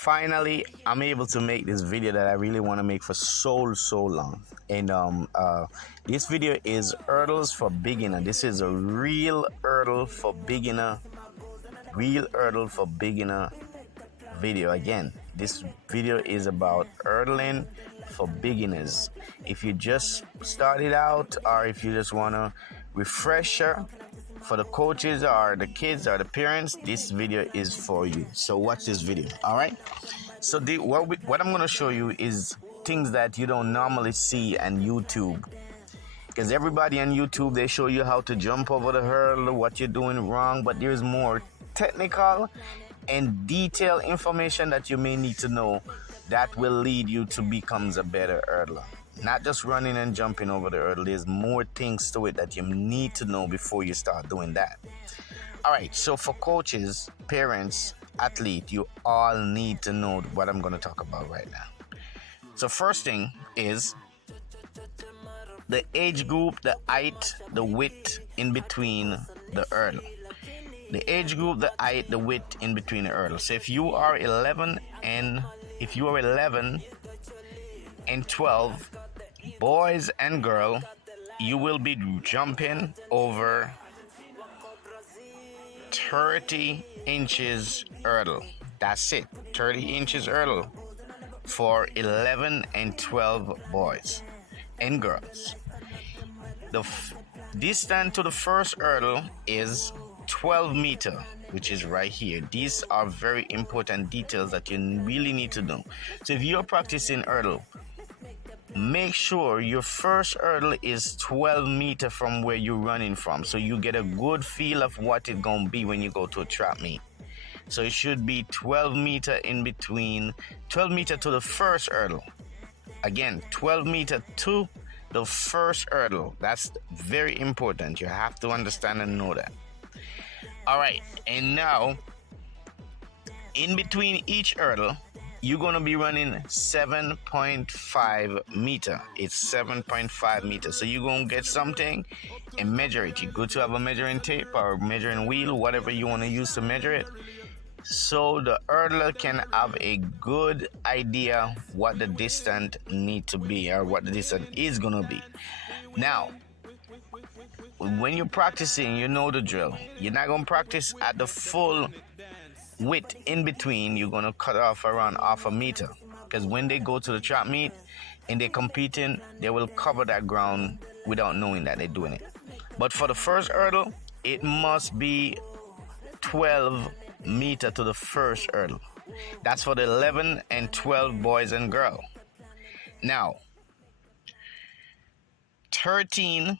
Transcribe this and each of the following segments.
finally I'm able to make this video that I really want to make for so long. And this video is hurdles for beginner. This is a real hurdle for beginner video. Again, this video is about hurdling for beginners. If you just started out, or if you just want a refresher for the coaches or the kids or the parents, this video is for you. So watch this video. All right, so what I'm going to show you is things that you don't normally see on YouTube, because everybody on YouTube, they show you how to jump over the hurdle, what you're doing wrong, but there's more technical and detailed information that you may need to know that will lead you to become a better hurdler. Not just running and jumping over the hurdle. There's more things to it that you need to know before you start doing that. All right, so for coaches, parents, athletes, you all need to know what I'm going to talk about right now. So first thing is the age group, the height, the width in between the hurdle. The age group, the height, the width in between the hurdle. So if you are 11 and 12, boys and girl, you will be jumping over 30 inches hurdle. That's it, 30 inches hurdle for 11 and 12 boys and girls. The distance to the first hurdle is 12 meters, which is right here. These are very important details that you really need to know. So if you're practicing hurdle, make sure your first hurdle is 12 meters from where you're running from, so you get a good feel of what it's going to be when you go to a trap meet. So it should be 12 meters in between, 12 meters to the first hurdle. Again, 12 meters to the first hurdle. That's very important. You have to understand and know that. All right, and now in between each hurdle, you're going to be running 7.5 meters. It's 7.5 meters. So you're going to get something and measure it. You're good to have a measuring tape or measuring wheel, whatever you want to use to measure it, so the hurdler can have a good idea what the distance need to be, or what the distance is going to be. Now, when you're practicing, you know the drill. You're not going to practice at the full width in between. You're going to cut off around half a meter, because when they go to the trap meet and they're competing, they will cover that ground without knowing that they're doing it. But for the first hurdle, it must be 12 meters to the first hurdle. That's for the 11 and 12 boys and girls. Now, 13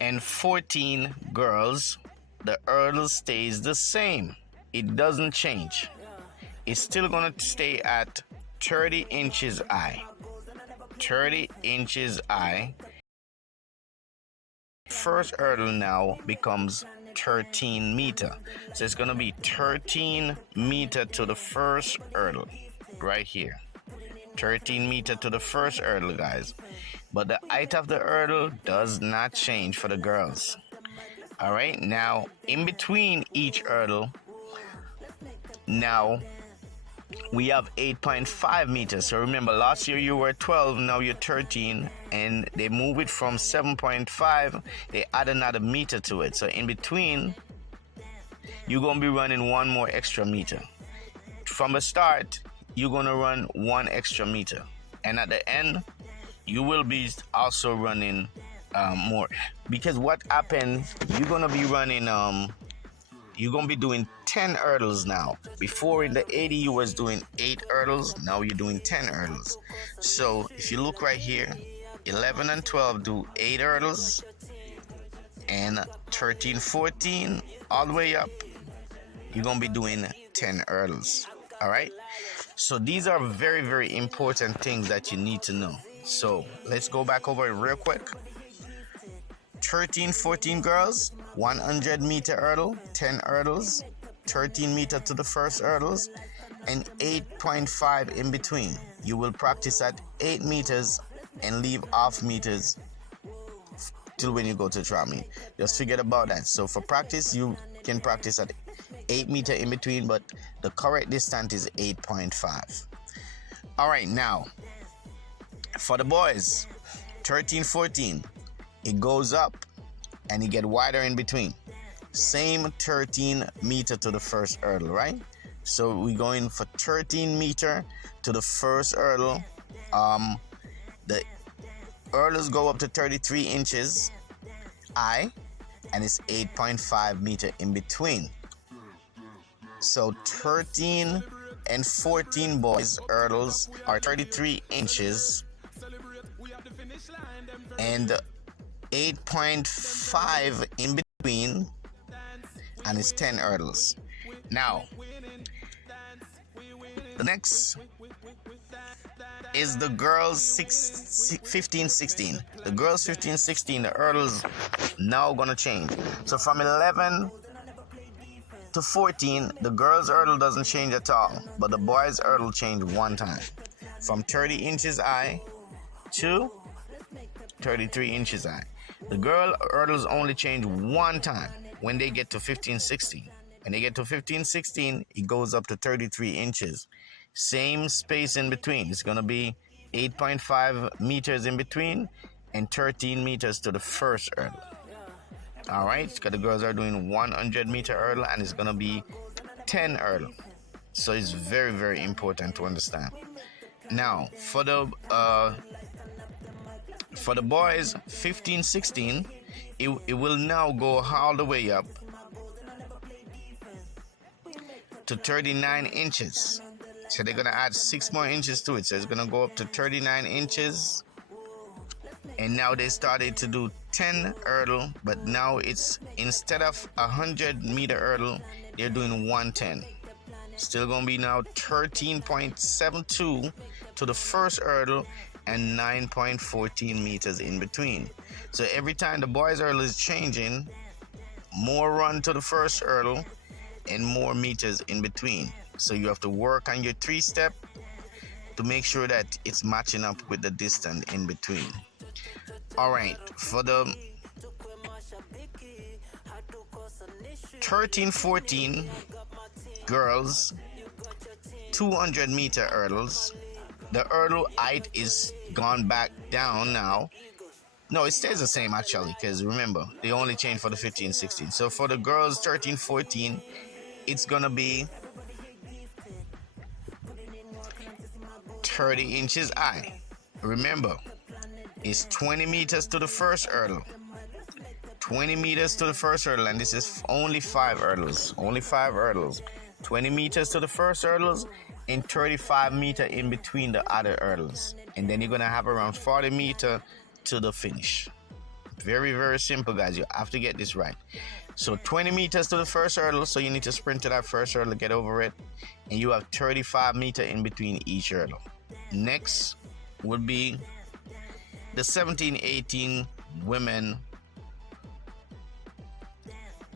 and 14 girls, the hurdle stays the same. It doesn't change. It's still going to stay at 30 inches high. 30 inches high. First hurdle now becomes 13 meters. So it's going to be 13 meters to the first hurdle right here. 13 meters to the first hurdle, guys. But the height of the hurdle does not change for the girls. All right, now in between each hurdle, now we have 8.5 meters. So remember, last year you were 12, now you're 13, and they move it from 7.5, they add another meter to it. So in between, you're going to be running one more extra meter. From the start, you're going to run one extra meter, and at the end, you will be also running more, because what happens, you're going to be running you're going to be doing 10 hurdles now. Before in the 80 you was doing 8 hurdles, now you're doing 10 hurdles. So if you look right here, 11 and 12 do 8 hurdles, and 13, 14 all the way up, you're going to be doing 10 hurdles. All right, so these are very important things that you need to know. So let's go back over it real quick. 13, 14 girls, 100 meter hurdle, 10 hurdles, 13 meters to the first hurdles, and 8.5 in between. You will practice at 8 meters and leave half meters till when you go to trap meet. Just forget about that. So for practice, you can practice at 8 meter in between, but the correct distance is 8.5. All right, now for the boys, 13, 14, it goes up and it get wider in between. Same 13 meter to the first hurdle, right? So we're going for 13 meter to the first hurdle. The hurdles go up to 33 inches high, and it's 8.5 meter in between. So 13 and 14 boys hurdles are 33 inches and 8.5 in between, and it's 10 hurdles. Now the next is the girls 15, 16. The girls 15, 16, the hurdles now gonna change. So from 11 to 14, the girls hurdle doesn't change at all, but the boys hurdle change one time. From 30 inches high to 33 inches high. The girl hurdles only change one time when they get to 15, 16. When they get to 15, 16, it goes up to 33 inches. Same space in between. It's going to be 8.5 meters in between and 13 meters to the first hurdle. All right, because the girls are doing 100 meter hurdle and it's going to be 10 hurdle. So it's very, very important to understand. Now, for the boys 15, 16, it will now go all the way up to 39 inches. So they're going to add 6 more inches to it. So it's going to go up to 39 inches. And now they started to do 10 hurdle, but now it's instead of 100 meter hurdle, they're doing 110. Still going to be now 13.72 to the first hurdle and 9.14 meters in between. So every time the boys hurdle is changing, more run to the first hurdle and more meters in between. So you have to work on your 3-step to make sure that it's matching up with the distance in between. All right, for the 13, 14 girls, 200 meter hurdles. The hurdle height is gone back down now. No, it stays the same actually, because remember, they only changed for the 15, 16. So for the girls 13, 14, it's gonna be 30 inches high. Remember, it's 20 meters to the first hurdle. 20 meters to the first hurdle, and this is only 5 hurdles. Only 5 hurdles. 20 meters to the first hurdles and 35 meter in between the other hurdles. And then you're gonna have around 40 meter to the finish. Very, very simple, guys. You have to get this right. So 20 meters to the first hurdle, so you need to sprint to that first hurdle, get over it, and you have 35 meter in between each hurdle. Next would be the 17, 18 women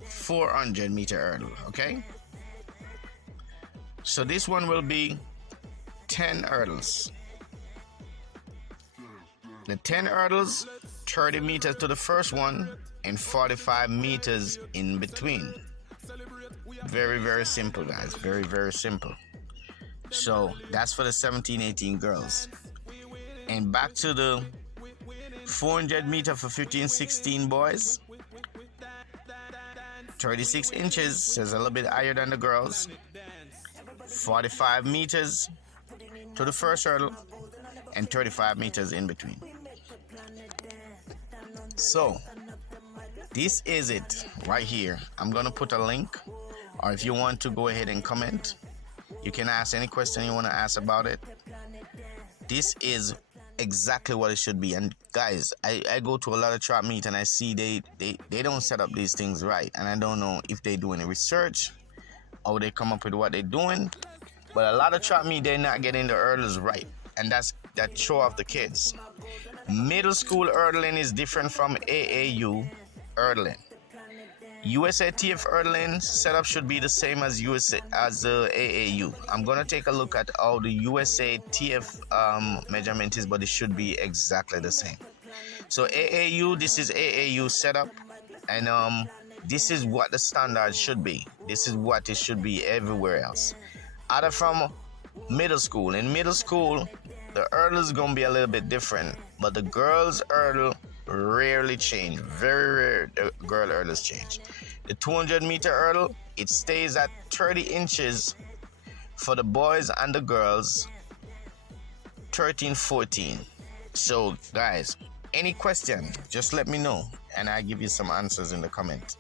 400 meter hurdle, okay? So this one will be 10 hurdles. The 10 hurdles, 30 meters to the first one and 45 meters in between. Very, very simple, guys. Very, very simple. So that's for the 17, 18 girls. And back to the 400 meter for 15, 16 boys. 36 inches, so it's a little bit higher than the girls. 45 meters to the first hurdle and 35 meters in between. So this is it right here. I'm gonna put a link, or if you want to go ahead and comment, you can ask any question you want to ask about it. This is exactly what it should be. And guys, I go to a lot of track meet and I see they don't set up these things right, and I don't know if they do any research or they come up with what they're doing. But a lot of track meet, they're not getting the hurdles right, and that show off the kids. Middle school hurdling is different from AAU hurdling. USATF hurdling setup should be the same as AAU. I'm gonna take a look at how the USATF measurement is, but it should be exactly the same. So AAU, this is AAU setup, and This is what the standard should be. This is what it should be everywhere else. Other from middle school. In middle school, the hurdle is gonna be a little bit different, but the girls' hurdle rarely change. Very rare the girl hurdles change. The 200-meter hurdle, it stays at 30 inches for the boys and the girls, 13-14. So guys, any question, just let me know and I'll give you some answers in the comment.